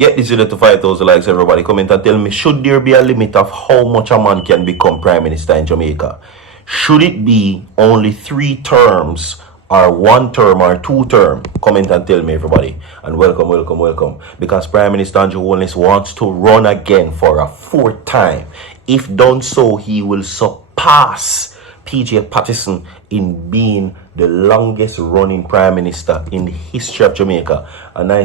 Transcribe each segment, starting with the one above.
Get this video to 5,000 likes, everybody. Comment and tell me, should there be a limit of how much a man can become Prime Minister in Jamaica? Should it be only 3 terms, or 1 term, or 2 term? Comment and tell me, everybody. And welcome. Because Prime Minister Andrew Holness wants to run again for a 4th time. If done so, he will surpass PJ Patterson in being the longest running Prime Minister in the history of Jamaica. And I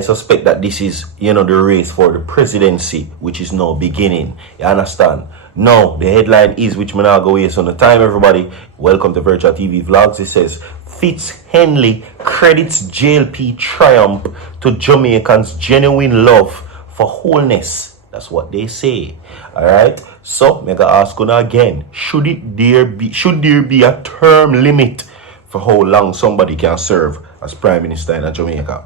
suspect that this is, the race for the presidency, which is now beginning. You understand? Now, the headline is, which may not go waste on the time, everybody. Welcome to Virtual TV Vlogs. It says, Fitz Henley credits JLP triumph to Jamaicans' genuine love for wholeness. That's what they say. Alright? So, I'm gonna ask you again, should there be a term limit for how long somebody can serve as Prime Minister in Jamaica?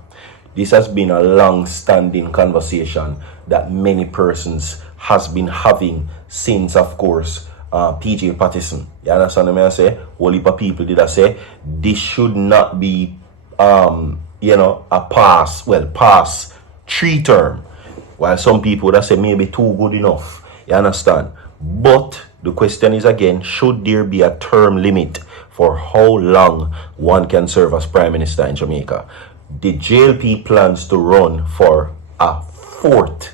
This has been a long-standing conversation that many persons has been having since, of course, PJ Patterson. You understand what I say? Whole heap of people did I say this should not be a pass 3 term. While some people would say maybe 2 good enough. You understand? But the question is again, should there be a term limit for how long one can serve as Prime Minister in Jamaica? The JLP plans to run for a 4th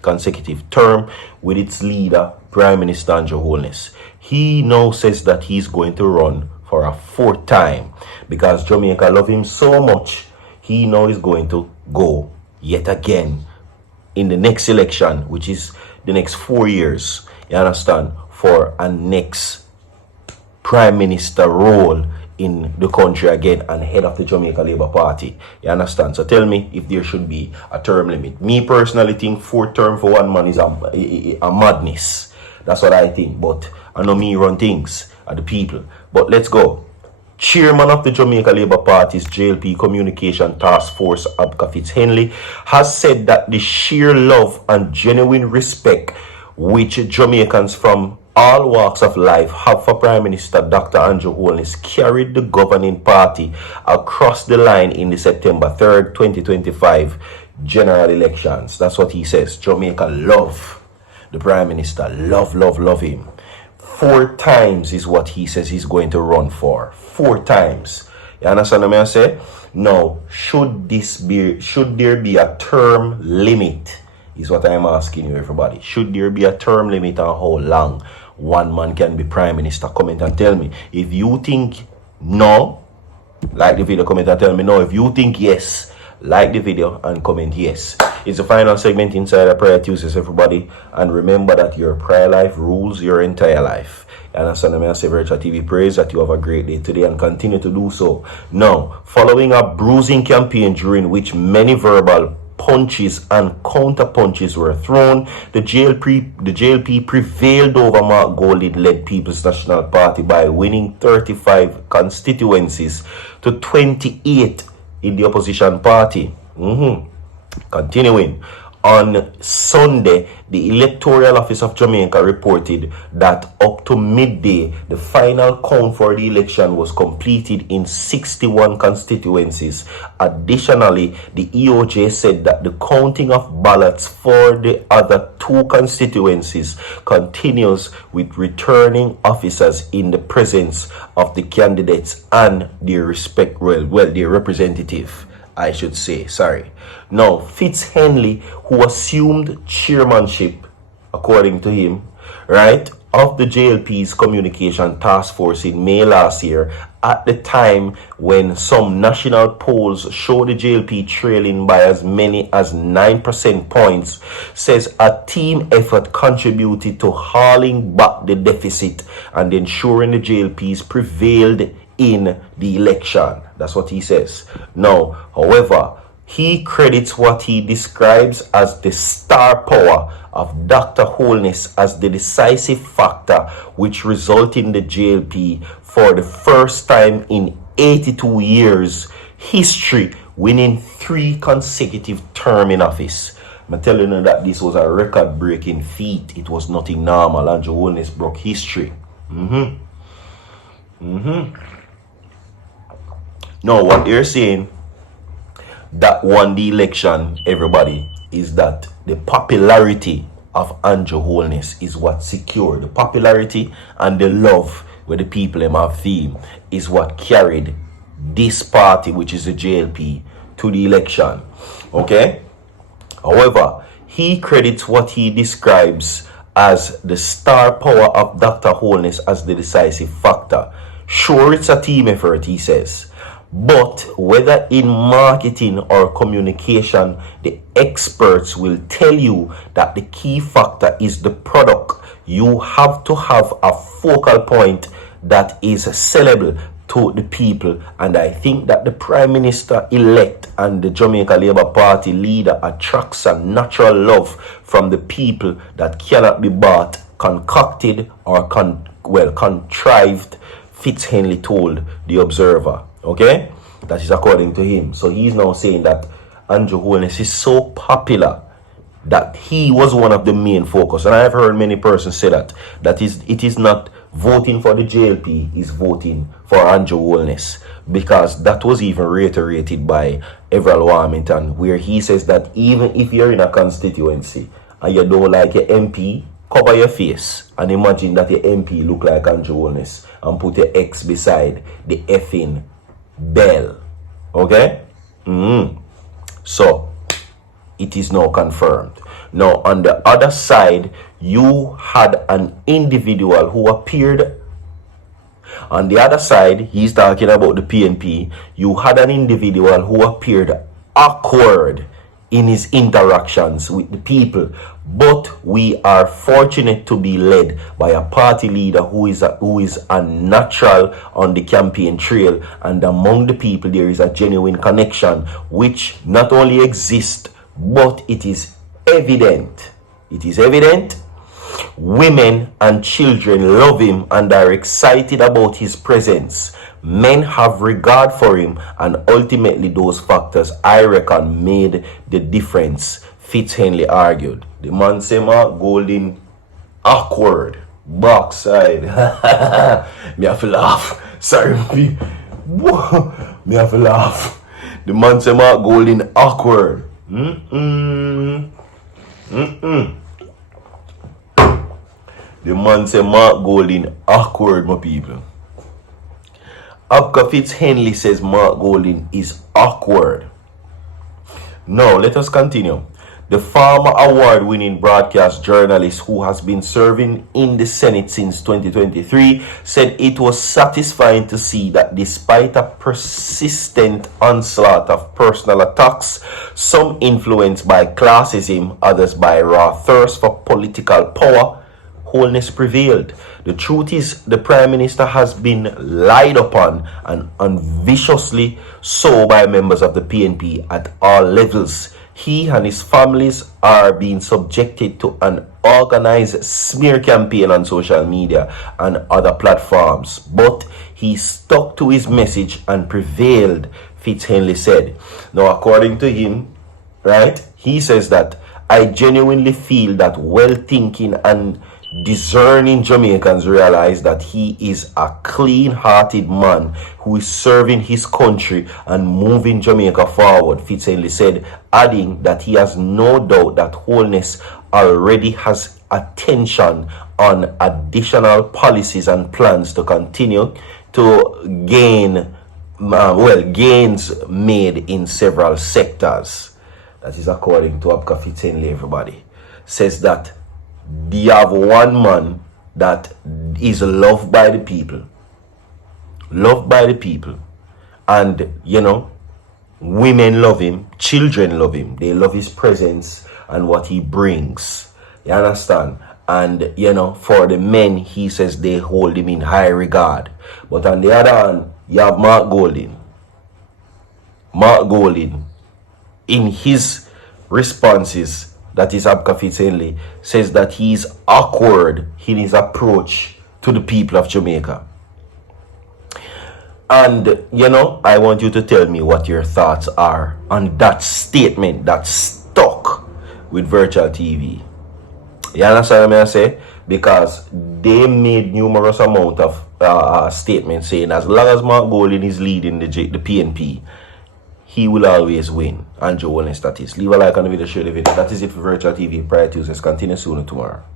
consecutive term with its leader, Prime Minister Andrew Holness. He now says that he's going to run for a 4th time because Jamaica love him so much. He now is going to go yet again in the next election, which is the next 4 years, you understand, for a next Prime Minister role in the country again and head of the Jamaica Labour Party. You understand? So tell me if there should be a term limit. Me personally think 4th term for one man is a madness. That's what I think. But I know me run things at the people. But let's go. Chairman of the Jamaica Labour Party's JLP Communication Task Force, Abka Fitz Henley, has said that the sheer love and genuine respect which Jamaicans from all walks of life have for Prime Minister Dr. Andrew Holness carried the governing party across the line in the September 3rd, 2025 general elections. That's what he says. Jamaica love the Prime Minister. Love him. 4 times is what he says he's going to run for. 4 times. You understand what I say? Now, should there be a term limit? Is what I'm asking you, everybody. Should there be a term limit on how long one man can be Prime Minister? Comment and tell me. If you think no, like the video, comment and tell me no. If you think yes, like the video and comment yes. It's the final segment inside of Prayer Tuesdays, everybody. And remember that your prayer life rules your entire life. And as I say, Virtual TV prays that you have a great day today and continue to do so. Now, following a bruising campaign during which many verbal punches and counter punches were thrown, the JLP prevailed over Mark Golding-led People's National Party by winning 35 constituencies to 28 in the opposition party. Continuing. On Sunday, the Electoral Office of Jamaica reported that up to midday, the final count for the election was completed in 61 constituencies. Additionally, the EOJ said that the counting of ballots for the other 2 constituencies continues with returning officers in the presence of the candidates and their their representative. I should say, sorry. Now, Fitz Henley, who assumed chairmanship, according to him, right, of the JLP's Communication Task Force in May last year, at the time when some national polls show the JLP trailing by as many as 9% points, says a team effort contributed to hauling back the deficit and ensuring the JLPs prevailed in the election. That's what he says. Now, however, he credits what he describes as the star power of Dr. Holness as the decisive factor which resulted in the JLP for the first time in 82 years history winning 3 consecutive terms in office. I'm telling you that this was a record-breaking feat. It was nothing normal. Andrew Holness broke history. Now, what they're saying, that won the election, everybody, is that the popularity of Andrew Holness is what secured the popularity and the love where the people have theme is what carried this party, which is the JLP, to the election. Okay. However, he credits what he describes as the star power of Dr. Holness as the decisive factor. Sure, it's a team effort, he says, but whether in marketing or communication, the experts will tell you that the key factor is the product. You have to have a focal point that is sellable to the people, and I think that the Prime Minister elect and the Jamaica Labour Party leader attracts a natural love from the people that cannot be bought, concocted, or contrived. Fitzhenley told the Observer. Okay, that is according to him. So he's now saying that Andrew Holness is so popular that he was one of the main focus, and I've heard many persons say that it is not voting for the JLP, is voting for Andrew Holness, because that was even reiterated by Everald Warmington, where he says that even if you're in a constituency and you don't like your MP, cover your face and imagine that your MP look like Andrew Holness and put your X beside the effing bell. Okay? So it is now confirmed. Now, on the other side, you had an individual who appeared. On the other side, he's talking about the PNP. You had an individual who appeared awkward in his interactions with the people. But we are fortunate to be led by a party leader who is a natural on the campaign trail, and among the people there is a genuine connection which not only exists, but it is evident. It is evident. Women and children love him and are excited about his presence. Men have regard for him, and ultimately those factors, I reckon, made the difference, Fitzhenley argued. The man say Mark Golding awkward, backside. Me have to laugh. Sorry, me have to laugh. The man say Mark Golding awkward. The man say Mark Golding awkward, my people. Abka Fitzhenley says Mark Golding is awkward. Now, let us continue. The former award-winning broadcast journalist who has been serving in the Senate since 2023 said it was satisfying to see that despite a persistent onslaught of personal attacks, some influenced by classism, others by raw thirst for political power, Holness prevailed. The truth is, the Prime Minister has been lied upon and viciously so by members of the PNP at all levels. He and his families are being subjected to an organized smear campaign on social media and other platforms. But he stuck to his message and prevailed, Fitzhenley said. Now, according to him, right, he says that I genuinely feel that well-thinking and discerning Jamaicans realize that he is a clean-hearted man who is serving his country and moving Jamaica forward, Fitzhenley said, adding that he has no doubt that Holness already has attention on additional policies and plans to continue to gains made in several sectors. That is according to Abka Fitzhenley, everybody. Says that you have one man that is loved by the people, and women love him, children love him, they love his presence and what he brings, you understand? And for the men, he says they hold him in high regard. But on the other hand, you have Mark Golding in his responses, that is Abka Fitzhenley, says that he's awkward in his approach to the people of Jamaica. And, I want you to tell me what your thoughts are on that statement that stuck with Virtual TV. You understand what I say? Because they made numerous amount of statements saying as long as Mark Golding is leading the PNP, he will always win. Andrew Wellness, that is. Leave a like on the video, share the video. That is it for Virtual TV. Prior Tuesdays. Continue soon tomorrow.